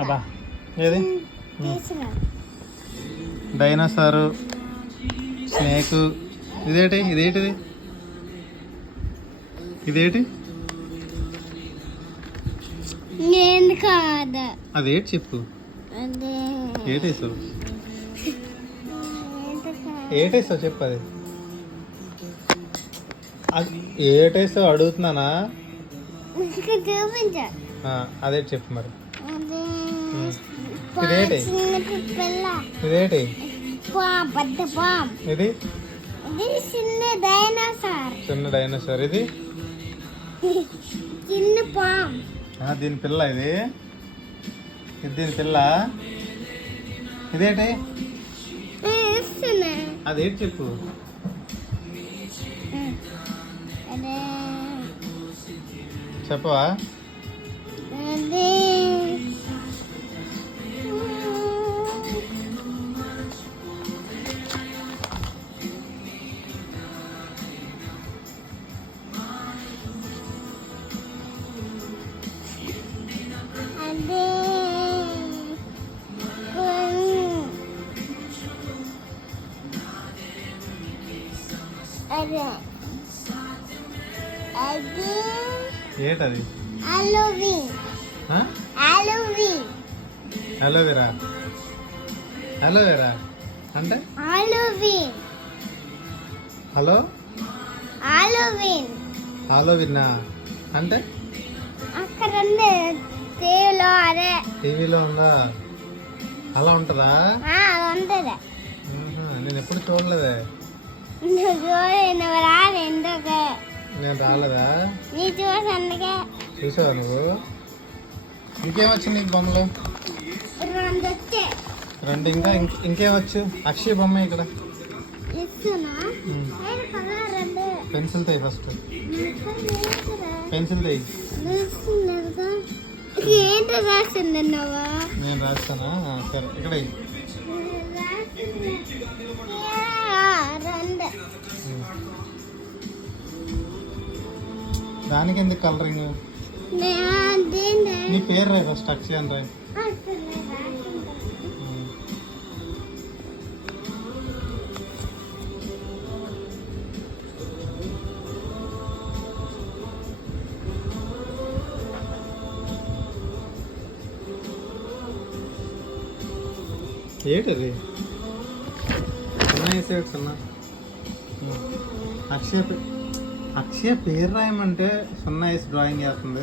అబ్బా ఏది డైనోసారు, స్నేక్. ఇదేంటిది ఇదేంటి? అదేంటి చెప్పు. ఏటేసావు చెప్పు. అది ఏటేసావు అడుగుతున్నానా? అదే చెప్పు మరి. ఇదేంటి ఇది? చిన్న డైనోసార్. ఇది దీని పిల్ల. ఇది దీని పిల్ల. ఇదేంటి? అదేంటి చెప్పు. చెప్పవా? ఏంటది? అలోవెరా. అలోవెరా అంటే హలో హాలోవినా అంటే టీవీలో ఉందా? అలా ఉంటుందా? నేను ఎప్పుడు చూడలేదే. నేను రాలేదా? చూసావా నువ్వు? ఇంకేమొచ్చింది నీకు బొమ్మలు? రెండు. ఇంకేమొచ్చు? అక్షయ్ బొమ్మ ఇక్కడ. పెన్సిల్ తీ ఫస్ట్. పెన్సిల్ తీ. నేను రాస్తానా? సరే ఇక్కడ. దానికి ఎందుకు కలరింగ్? నీ పేరు రాయి ఫస్ట్. అక్షయ్ అని రాయి. ఏంటది? చిన్న వేసేది చిన్న. అక్షయ్ పేరు రాయమంటే 0 వేసి డ్రాయింగ్ చేస్తుంది.